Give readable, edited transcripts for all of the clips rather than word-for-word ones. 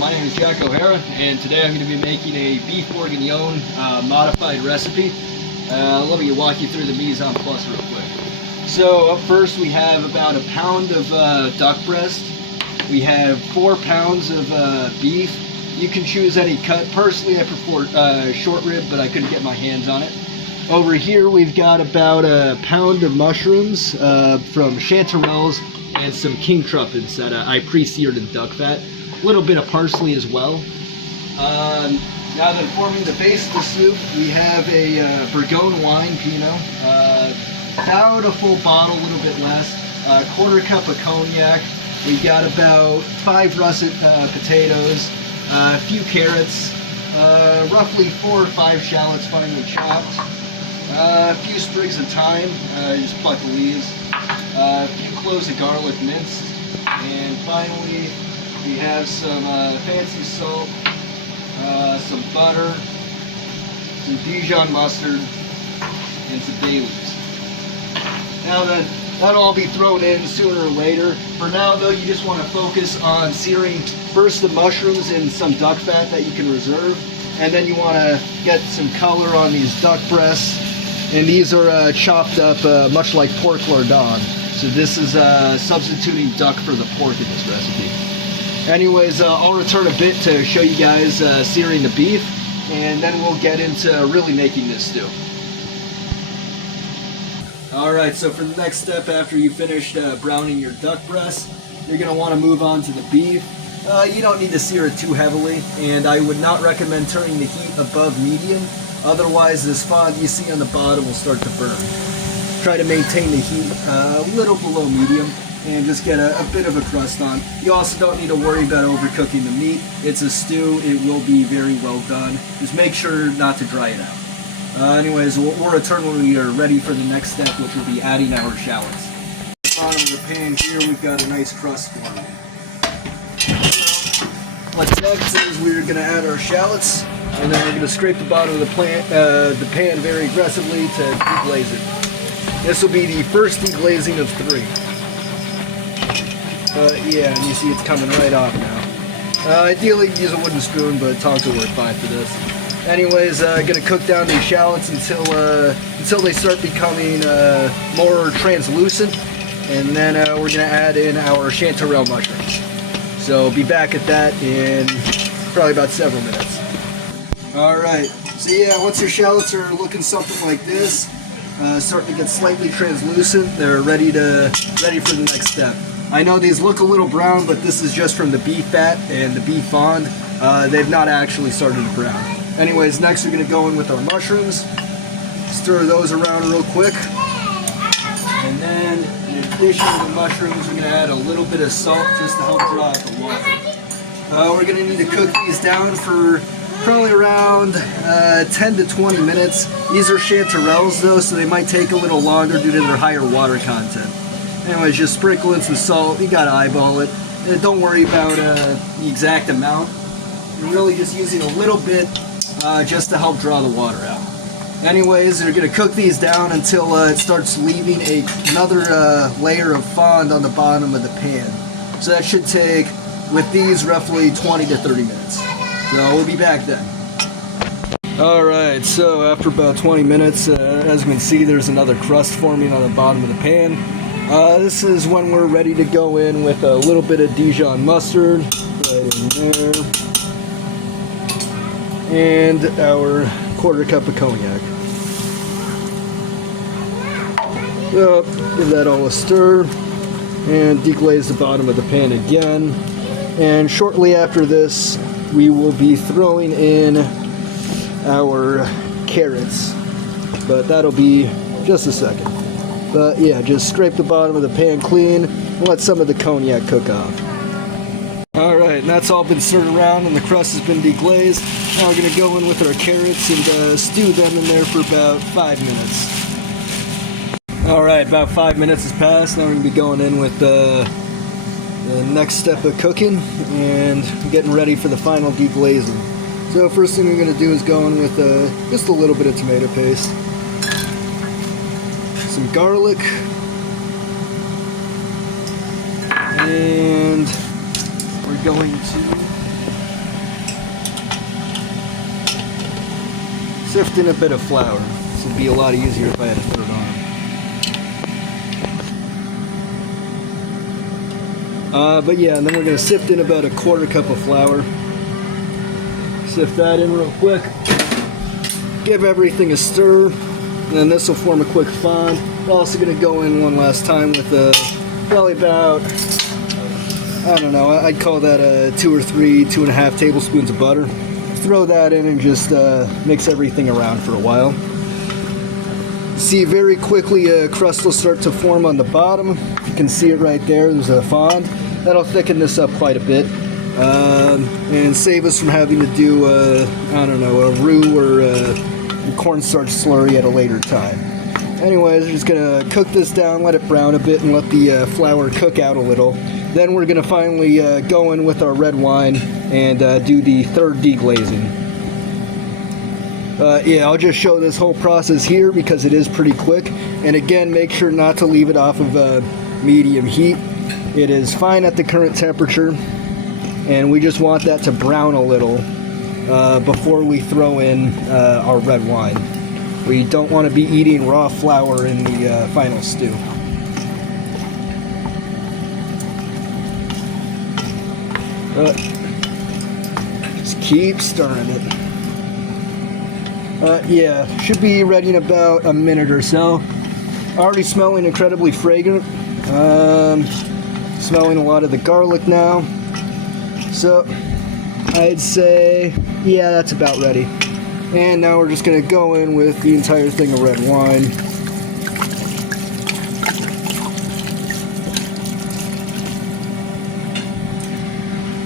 My name is Jack O'Hara, and today I'm going to be making a beef Bourguignon modified recipe. Let me walk you through the mise en place real quick. So up first we have about a pound of duck breast. We have 4 pounds of beef. You can choose any cut. Personally, I prefer short rib, but I couldn't get my hands on it. Over here we've got about a pound of mushrooms from chanterelles and some king trumpets that I pre-seared in duck fat. A little bit of parsley as well. Now then, forming the base of the soup, we have a Bourgogne Wine Pinot, about a full bottle, a little bit less, a 1/4 cup of cognac. We got about 5 russet potatoes, a few carrots, roughly 4 or 5 shallots finely chopped, a few sprigs of thyme, just pluck the leaves, a few cloves of garlic minced, and finally we have some fancy salt, some butter, some Dijon mustard, and some bay leaves. Now then, that'll all be thrown in sooner or later. For now though, you just want to focus on searing first the mushrooms in some duck fat that you can reserve, and then you want to get some color on these duck breasts. And these are chopped up much like pork lardon. So this is substituting duck for the pork in this recipe. Anyways, I'll return a bit to show you guys searing the beef, and then we'll get into really making this stew. Alright, so for the next step, after you finished browning your duck breast, you're going to want to move on to the beef. You don't need to sear it too heavily, and I would not recommend turning the heat above medium, otherwise this fond you see on the bottom will start to burn. Try to maintain the heat a little below medium, and just get a bit of a crust on. You also don't need to worry about overcooking the meat. It's a stew, it will be very well done. Just make sure not to dry it out. Anyways, we'll return when we are ready for the next step, which will be adding our shallots. At the bottom of the pan here, we've got a nice crust forming. What's next is we're going to add our shallots, and then we're going to scrape the bottom of the pan very aggressively to deglaze it. This will be the first deglazing of 3. Yeah, and you see it's coming right off now. Ideally, use a wooden spoon, but tongs will work fine for this. Anyways, gonna cook down these shallots until they start becoming more translucent, and then we're gonna add in our chanterelle mushrooms. So be back at that in probably about several minutes. All right. So yeah, once your shallots are looking something like this, starting to get slightly translucent, they're ready for the next step. I know these look a little brown, but this is just from the beef fat and the beef fond. They've not actually started to brown. Anyways, next we're going to go in with our mushrooms. Stir those around real quick. And then, in addition to the mushrooms, we're going to add a little bit of salt just to help draw out the water. We're going to need to cook these down for probably around 10 to 20 minutes. These are chanterelles though, so they might take a little longer due to their higher water content. Anyways, just sprinkle in some salt. You gotta eyeball it. And don't worry about the exact amount. You're really just using a little bit just to help draw the water out. Anyways, you're gonna cook these down until it starts leaving another layer of fond on the bottom of the pan. So that should take, with these, roughly 20 to 30 minutes. So we'll be back then. Alright, so after about 20 minutes, as you can see, there's another crust forming on the bottom of the pan. This is when we're ready to go in with a little bit of Dijon mustard, right in there, and our 1/4 cup of cognac. So, give that all a stir, and deglaze the bottom of the pan again. And shortly after this, we will be throwing in our carrots, but that'll be just a second. But yeah, just scrape the bottom of the pan clean and let some of the cognac cook off. Alright, and that's all been stirred around and the crust has been deglazed. Now we're going to go in with our carrots and stew them in there for about 5 minutes. Alright, about 5 minutes has passed. Now we're going to be going in with the next step of cooking and getting ready for the final deglazing. So first thing we're going to do is go in with just a little bit of tomato paste. Some garlic, and we're going to sift in a bit of flour. This would be a lot easier if I had a third arm. But yeah, and then we're going to sift in about a quarter cup of flour. Sift that in real quick. Give everything a stir, and then this will form a quick fond. We're also going to go in one last time with probably about, I don't know, I'd call that 2.5 tablespoons of butter. Throw that in and just mix everything around for a while. See, very quickly a crust will start to form on the bottom. You can see it right there. There's a fond. That'll thicken this up quite a bit and save us from having to do, I don't know, a roux or a cornstarch slurry at a later time. Anyways, we're just going to cook this down, let it brown a bit, and let the flour cook out a little. Then we're going to finally go in with our red wine and do the third deglazing. Yeah, I'll just show this whole process here because it is pretty quick. And again, make sure not to leave it off of medium heat. It is fine at the current temperature, and we just want that to brown a little before we throw in our red wine. We don't want to be eating raw flour in the final stew. Just keep stirring it. Yeah, should be ready in about a minute or so. Already smelling incredibly fragrant. Smelling a lot of the garlic now. So, I'd say, yeah, that's about ready. And now we're just going to go in with the entire thing of red wine.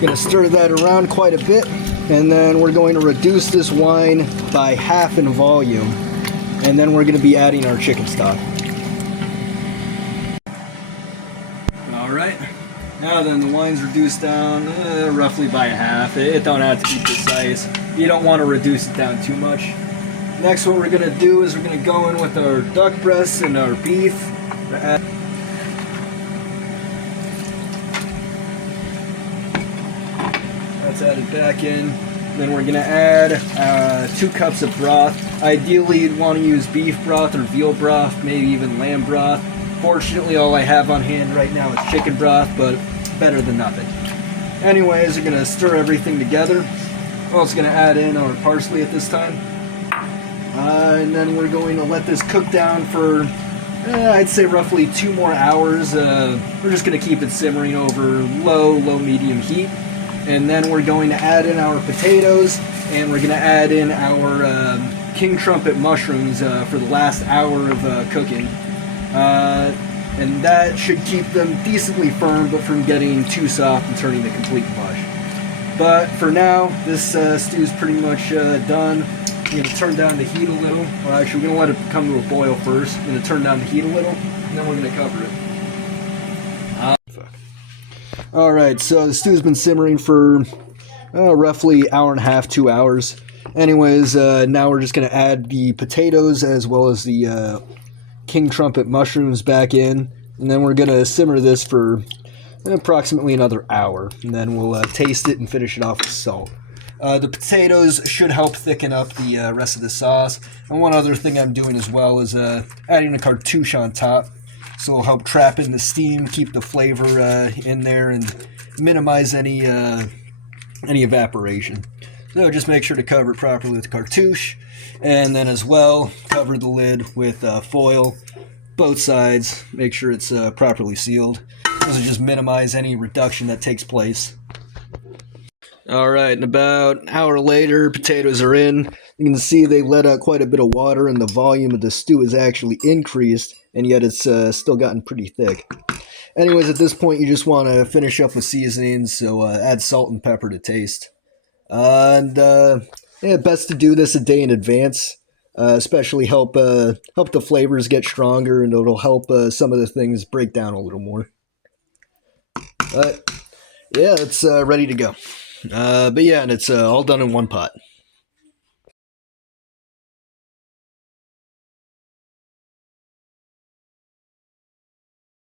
Going to stir that around quite a bit, and then we're going to reduce this wine by half in volume, and then we're going to be adding our chicken stock. Alright, now then the wine's reduced down roughly by half. It don't have to be precise. You don't want to reduce it down too much. Next, what we're going to do is we're going to go in with our duck breasts and our beef. That's added back in. Then we're going to add 2 cups of broth. Ideally, you'd want to use beef broth or veal broth, maybe even lamb broth. Fortunately, all I have on hand right now is chicken broth, but better than nothing. Anyways, we're going to stir everything together. We're also going to add in our parsley at this time. And then we're going to let this cook down for, I'd say roughly 2 more hours. We're just going to keep it simmering over low, medium heat. And then we're going to add in our potatoes, and we're going to add in our king trumpet mushrooms for the last hour of cooking. And that should keep them decently firm, but from getting too soft and turning to complete mush. But for now, this stew's pretty much done. I'm going to turn down the heat a little. Well, actually, we're going to let it come to a boil first. I'm going to turn down the heat a little, and then we're going to cover it. Alright, so the stew's been simmering for roughly 1.5 to 2 hours. Anyways, now we're just going to add the potatoes as well as the king trumpet mushrooms back in. And then we're going to simmer this for approximately another hour. And then we'll taste it and finish it off with salt. The potatoes should help thicken up the rest of the sauce. And one other thing I'm doing as well is adding a cartouche on top. So it'll help trap in the steam, keep the flavor in there, and minimize any evaporation. So just make sure to cover it properly with cartouche. And then as well, cover the lid with foil. Both sides, make sure it's properly sealed. This will just minimize any reduction that takes place. Alright, and about an hour later, potatoes are in. You can see they let out quite a bit of water, and the volume of the stew has actually increased, and yet it's still gotten pretty thick. Anyways, at this point, you just want to finish up with seasonings, so add salt and pepper to taste. Yeah, best to do this a day in advance, especially help the flavors get stronger, and it'll help some of the things break down a little more. But yeah, it's ready to go. But yeah, and it's all done in one pot.